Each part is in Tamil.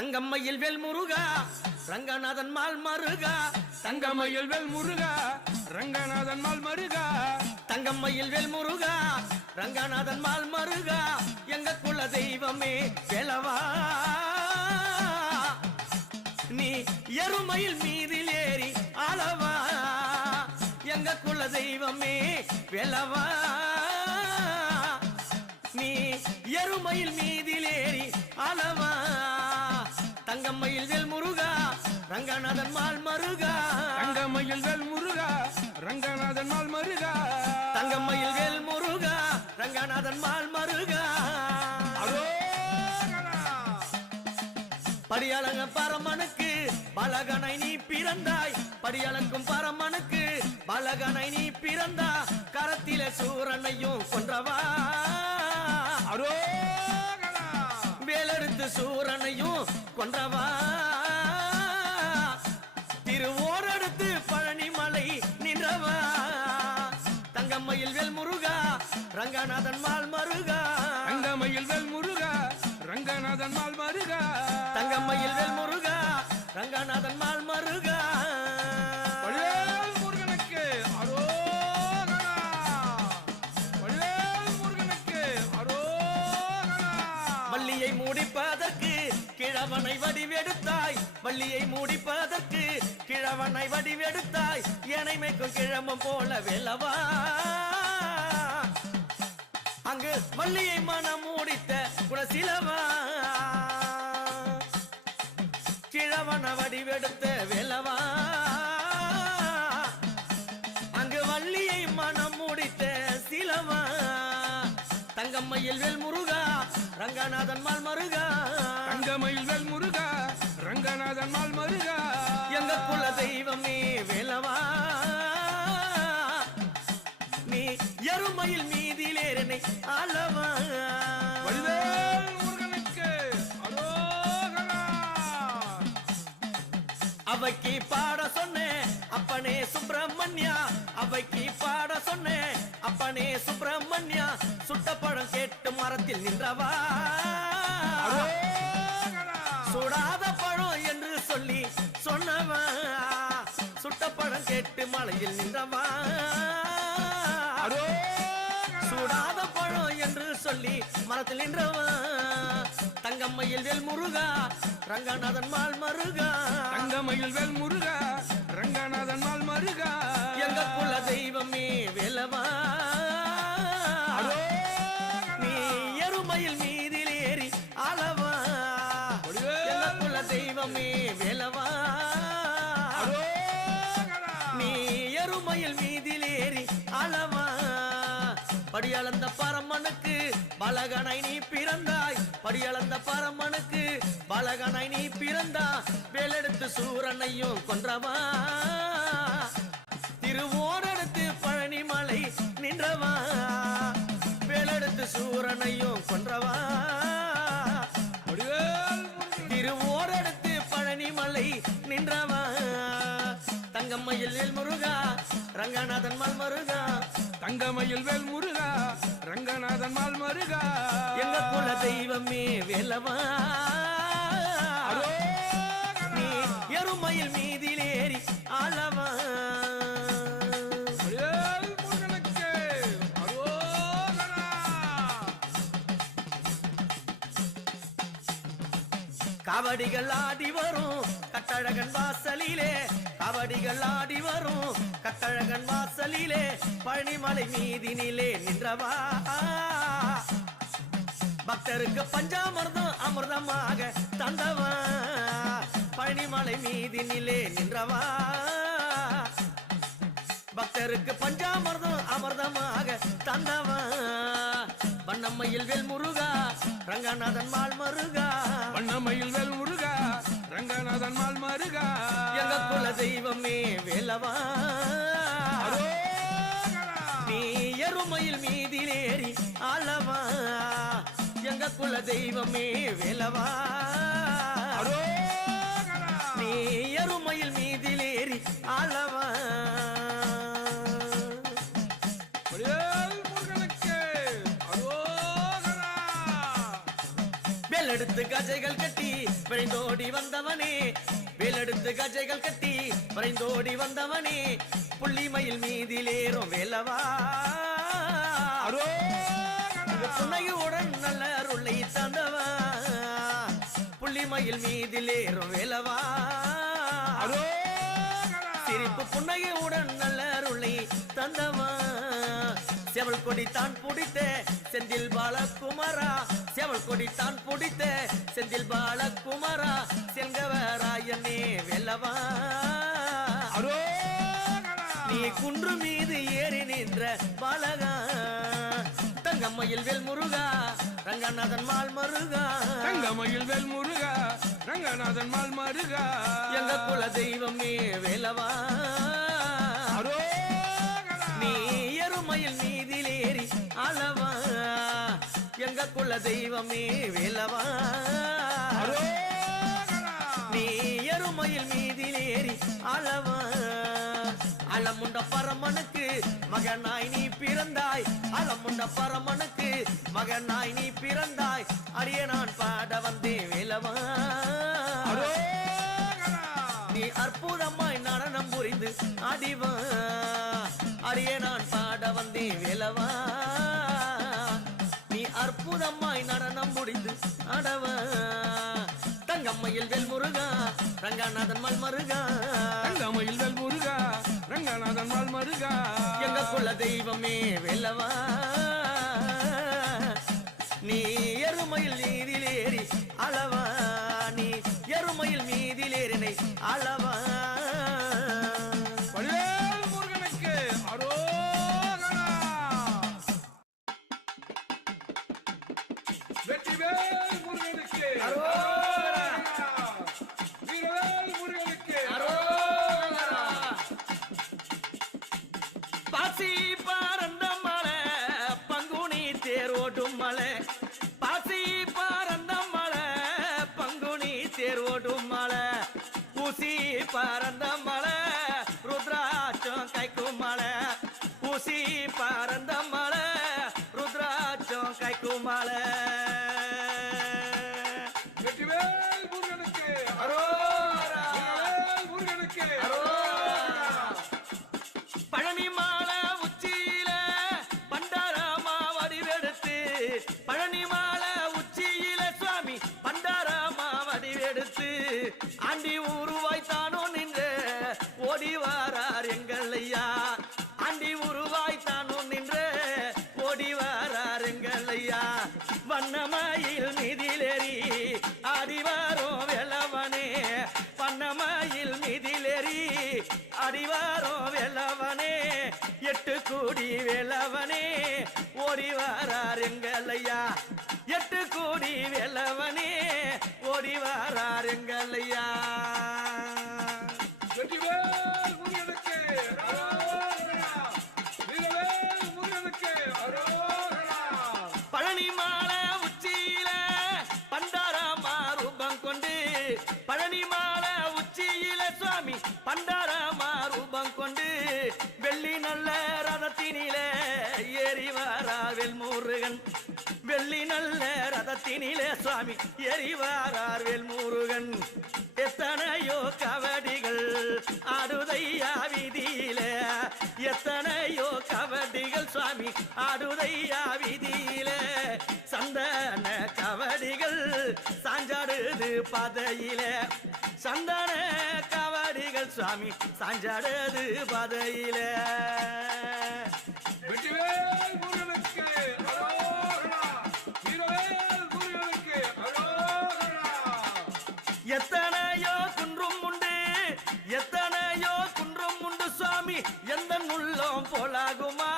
தங்கம்மையில் வேல் முருகா ரங்கநாதன் மால் மருகா. தங்கம்மையில் வேல் முருகா ரங்கநாதன் மால் மருகா. தங்கம்மையில் வேல் முருகா ரங்கநாதன் மால் மருகா. எங்க குல தெய்வமே வேலவா, நீ எருமையில் மீதில் ஏறி ஆளவா. எங்க குல தெய்வமே வேலவா, நீ எருமையில் மீதில் ஏறி ஆளவா. தங்கம்மையில் வேல் முருகா ரங்கநாதன் மால் மருகா. தங்கம்மையில் வேல் முருகா ரங்கநாதன் மால் மருகா. தங்கம்மையில் வேல் முருகா ரங்கநாதன் மால் மருகா. படியாளங்க பரமனுக்கு பலகனை நீ பிறந்தாய். படியாளங்கும் பரமனுக்கு பலகனை நீ பிறந்தா. கரத்தில சூரனையும் கொன்றவா, வேலெடுத்து சூரனையும் கொன்றவா. திருவோரெடுத்து பழனிமலை நின்றவா. தங்கம்மையில் வேல் முருகா ரங்கநாதன் மால் மருகா. தங்கம்மையில் வேல் முருகா ரங்கநாதன் மால் மருகா. தங்கம்மையில் வேல் முருகா ரங்கநாதன் மால் மருகா. முருகனுக்கு அரோகரா, முருகனுக்கு அரோகரா. வள்ளியை மூடிப்பதற்கு கிழவனை வடிவெடுத்தாய். வள்ளியை மூடிப்பதற்கு கிழவனை வடிவெடுத்தாய். ஏனைமைக்கும் கிழமும் போல வேலவா, அங்கு வள்ளியை மனம் மூடித்த குணசிலவா. கிழவன வடிவெடுத்த வேலவா, அங்கு வள்ளியை மனம் மூடித்த சிலவா. தங்கம்மையில் வேல் முருகா ரங்கநாதன் மால் மருகா. தங்கம்மையில் வேல் முருகா ரங்கநாதன் மால் மருகா. எங்க குல தெய்வமே வேலவா, நீ எருமையில் மீதிலேறனை ஆளவா. முருகனுக்கு அரோகரா. அவைக்கு பாட சொன்னேன் அப்பனே சுப்பிரமணியா. அவைக்கு பாட சொன்னேன் அப்பனே சுப்பிரமணியா. சுட்ட பழம் கேட்டு மரத்தில் நின்றவா, சுடாத பழம் என்று சொல்லி சொன்னவா. சுட்ட பழம் கேட்டு மலையில் நின்றவா, சுடாத பழம் என்று சொல்லி மரத்தில் நின்றவா. தங்கம்மையில் வேல் முருகா ரங்கநாதன் மால் மருகா. தங்கம்மையில் வேல் முருகா ரங்கநாதன் மால் மருகா. எங்க குல தெய்வமே வேலவா, நீ எருமையில் மீதில் ஏறி ஆளவா. எங்க குல தெய்வமே வேலவா, நீ எருமையில் மீதில் ஏறி ஆளவா. படியளந்த பரமனுக்கு பலகனை நீ பிறந்தாய். படியளந்த பரமனுக்கு பலகனை நீ பிறந்தா. வேலெடுத்து சூரனையும் கொன்றவா, திருவோரெடுத்து பழனிமலை நின்றவா. வேலெடுத்து சூரனையும் கொன்றவா, திருவோரெடுத்து பழனிமலை நின்றவா. தங்கம்மையில் வேல் முருகா ரங்கநாதன் மால் மருகா. தங்கம்மையில் வேல் முருகா ரங்கநாதன் மால் மருகா. எங்க குல தெய்வமே வேலவா, நீ எருமையில் மீதில் ஏறி ஆளவா. முருகனுக்கு அரோகரா. காவடிகள் ஆடி வரும் கட்டழகன் வாசலிலே. காவடிகள் ஆடி வரும் கட்டழகன் வாசலிலே. பழனிமலை மீதினிலே நின்றவா, பக்தருக்கு பஞ்சாமிர்தம் அமிர்தமாக தந்தவா. பழனிமலை மீதினிலே நின்றவா, பக்தருக்கு பஞ்சாமிர்தம் அமிர்தமாக தந்தவா. வண்ணம்மையில் வேல் முருகா ரங்கநாதன் மால் மருகா. வண்ணம்மையில் வேல் முருகா ரங்கநாதன் மால் மருகா. எங்க குல தெய்வமே வேலவா, நீ எருமையில் மீதில் ஏறி ஆளவா. எங்க குல தெய்வமே வேலவா, நீ எருமையில் மீதில் ஏறி ஆளவா. வேலெடுத்து கஜைகள் கட்டி விரைந்தோடி வந்தவனே வேலெடுத்து கஜைகள் கட்டி விரைந்தோடி வந்தவனே புள்ளிமயில் மீதிலேறும் வேலவா புன்னையுடன் நல்ல அருளை தந்தவா புள்ளிமயில் மீதிலேறும் வேலவா சிரிப்பு புன்னையுடன் நல்ல அருளை தந்தவா செவல் கொடி தான் பிடித்த செந்தில் பாலகுமாரா செவல் கொடி தான் பிடித்த செந்தில் பாலகுமாரா செங்கவராயனே வெல்லவா நீ குன்று மீது ஏறி நின்ற பாலகா தங்கம்மையில் வேல் முருகா ரங்கநாதன் மால் மருகா தங்கமயில் வேல் முருகா ரங்கநாதன் மால் மருகா எங்க குல தெய்வமே வேலவா நீ எருமையில் மீதிலேறி அளவா எங்க குல தெய்வமே வேலவா நீ எருமையில் மீதிலேறி அளவா அளமுண்ட பரமனுக்கு மகனாய் நீ பிறந்தாய் அளமுண்ட பரமனுக்கு மகனாய் நீ பிறந்தாய் அடியே நான் பாட வந்தேன் வேலவா நீ அற்புதமாய் நடனம் புரிந்து அடிவா அடியே நான் பாட வந்தேன் வேலவா நீ அற்புதமாய் நடனம் புரிந்து அடவா தங்கம்மையில் வேல் முருகா ரங்கநாதன் மால் மருகா தங்கமயில் வேல் முருகா ரங்கநாதன் மால் மருகா எங்க குல தெய்வமே வெல்லவா நீ எருமையில் மீதிலேறி அளவா நீ எருமையில் மீதிலேறினை அளவா வடிவேல் முருகனுக்கு அரோகரா வெற்றிவேல் முருகனுக்கு அரோகரா வீரவேல் முருகனுக்கு அரோகரா. பாசி பறந்த மலை பங்குனி தேரோடும் மலை பாசி பறந்த மலை பங்குனி தேரோடும் மலை ஊசி பறந்த மலை ருத்ராட்சம் கைக்கும் மலை ஊசி பறந்த மலை ருத்ராட்சம் கைக்கும் மலை வெற்றிவேல் முருகனுக்கு அரோகரா. வீரவேல் முருகனுக்கு அரோகரா. பழனி மாலை உச்சியில பண்டாரமா வடிவெடுத்து பழனி மாலை உச்சியில சுவாமி பண்டாரமா வடிவெடுத்து ஆண்டி உருவாய் தானோ நின்று ஓடி வாரார் எங்கள் ஐயா ஆண்டி உருவாய் தானோ நின்று ஓடி வாரார் எங்கள் ஐயா வண்ணமயில் மீதிலேறி அடிவாரோ வெள்ளவனே வண்ணமயில் மீதிலேறி அடிவாரோ வெள்ளவனே எட்டு கூடி வெள்ளவனே ஓடி வாரார் எங்கள் ஐயா எட்டு கூடி வெள்ளவனே ஓடி வாரார் எங்கள் ஐயா வெற்றிவேல் முருகனுக்கு அரோகரா வீரவேல் முருகனுக்கு அரோகரா பழனி மாலை உச்சியில பண்டாரமா ரூபம் கொண்டு பழனி மாலை உச்சியில சுவாமி பண்டாரமா ரூபம் கொண்டு வெள்ளி நல்ல ரதத்தினிலே ஏறி வாரார் வேல் முருகன் வெள்ளி நல்ல ரதத்தினிலே சுவாமி ஏறி வாரார் வேல் முருகன் எத்தனையோ கவடிகள் ஆடுதையா வீதியில எத்தனையோ கவடிகள் சுவாமி ஆடுதையா வீதியில சந்தன கவடிகள் சாஞ்சாடுது பாதையில சந்தன கவடிகள் சுவாமி சாஞ்சாடுது பாதையில வெற்றிவேல் முருகனுக்கு அரோகரா வீரவேல் முருகனுக்கு அரோகரா எத்தனையோ குன்றும் உண்டு எத்தனையோ குன்றும் உண்டு சுவாமி எந்த உள்ளம் போலாகுமா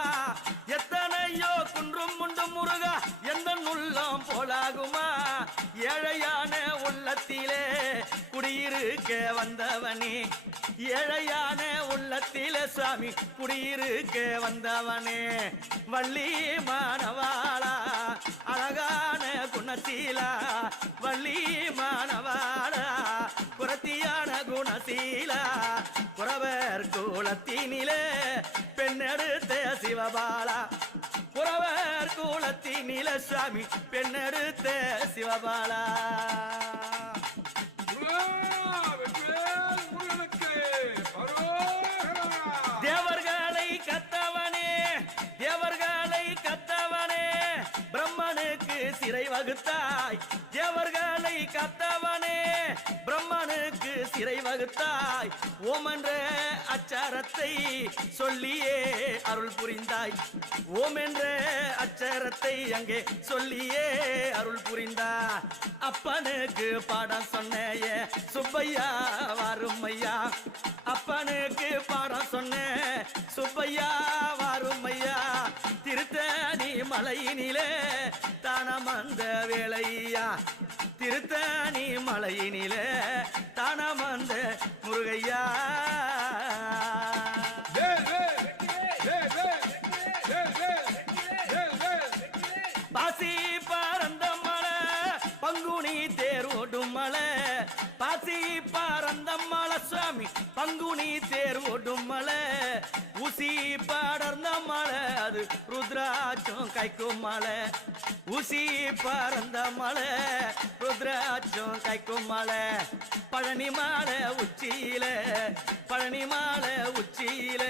எத்தனையோ குன்றும் உண்டு முருகா எந்த உள்ளம் போலாகுமா ஏழையான உள்ளத்திலே குடியிருக்க வந்தவனே ஏழையான உள்ளத்திலே சுவாமி குடியிருக்க வந்தவனே வள்ளி மானவாளா அழகான குணசீலா வள்ளி மானவாளா குரத்தியான குணசீலா குறவர் குலத்தினிலே பெண்ணெடுத்த சிவபாலா குறவர் குலத்தினிலே சுவாமி பெண்ணெடுத்த சிவபாலா வகுத்தாய் தேவர்களை காத்தவனே பிரம்மனுக்கு சிறை வகுத்தாய் ஓமென்ற அச்சாரத்தை சொல்லியே அருள் புரிந்தாய் ஓம் என்ற அச்சரத்தை அங்கே சொல்லியே அருள் புரிந்தாய் அப்பனுக்கு பாடம் சொன்னேய சுப்பையா வாருமையா அப்பனுக்கு பாடம் சொன்ன சுப்பையா வாருமையா திருத்தணி மலையினிலே தானம் வந்த வேளையா திருத்தணி மலையினிலே தானம் வந்த முருகையா பாசி பறந்த மலை பங்குனி தேர் ஓடும் மலை பாசி பறந்த மலை சுவாமி பங்குனி தேர் ஓடும் மலை ஊசி படர்ந்த மலை அது ருத்ராட்சம் கைக்கும் மலை ஊசி பறந்த மலை ருத்ராட்சம் கைக்கும் மலை பழனி மாலை உச்சியில பழனி மாலை உச்சியில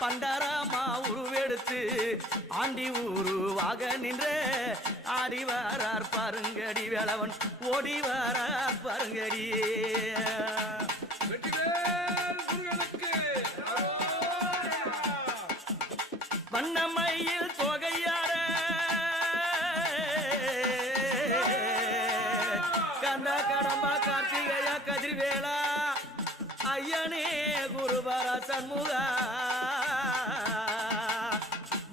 பண்டாரமா உருவெடுத்து ஆண்டி உருவாக நின்று ஆடி வரார் பாருங்கடி வேளவன் ஓடி வரார் பாருங்கடி வண்ணமயில் தொகையார கந்த கடம்பா கார்த்திகையா கதிர்வேளா ஐயனே குருபர சண்முகா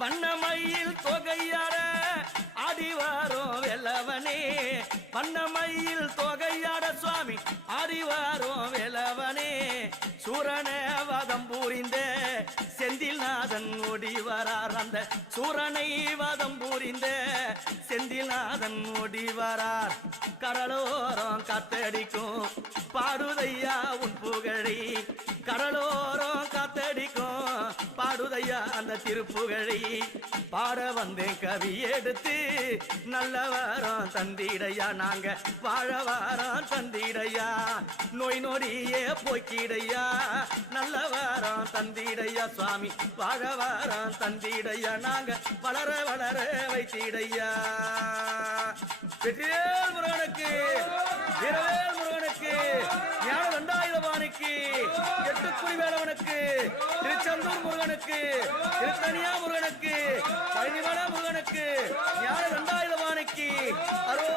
வண்ணமயில் தொகையார ஆடிவாரோம் வெல்லவனே வண்ணமயில் தொகையாட சுவாமி ஆடிவாரோம் வெல்லவனே சூரன வதம் புரிந்த செந்தில்நாதன் ஓடி வரார் அந்த சூரனை வதம் புரிந்த செந்தில்நாதன் ஓடி வரார் கடலோரம் காத்தடிக்கும் பாடுதையா உன் புகழை கடலோரம் காத்தடிக்கும் பாடுதையா அந்த திருப்புகழை பாட வந்தேன் கவி எடுத்து நல்ல வாரம் தந்திடையா நாங்க வாழ வாரம் தந்திடையா நோய் நொடியே போக்கிடையா நல்ல வாரம் தந்திடையா சுவாமி வாழ வாரம் தந்திடையா நாங்க வளர வளர வைத்திடையா வெற்றிவேல் முருகனுக்கு வீரவேல் முருகனுக்கு ஞான தண்டாயுதபாணிக்கு எட்டுக்குடி வேலவனுக்கு திருச்செந்தூர் முருகனுக்கு திருத்தணியா முருகனுக்கு பழனிமலை முருகனுக்கு ஞான தண்டாயுதபாணிக்கு அரோ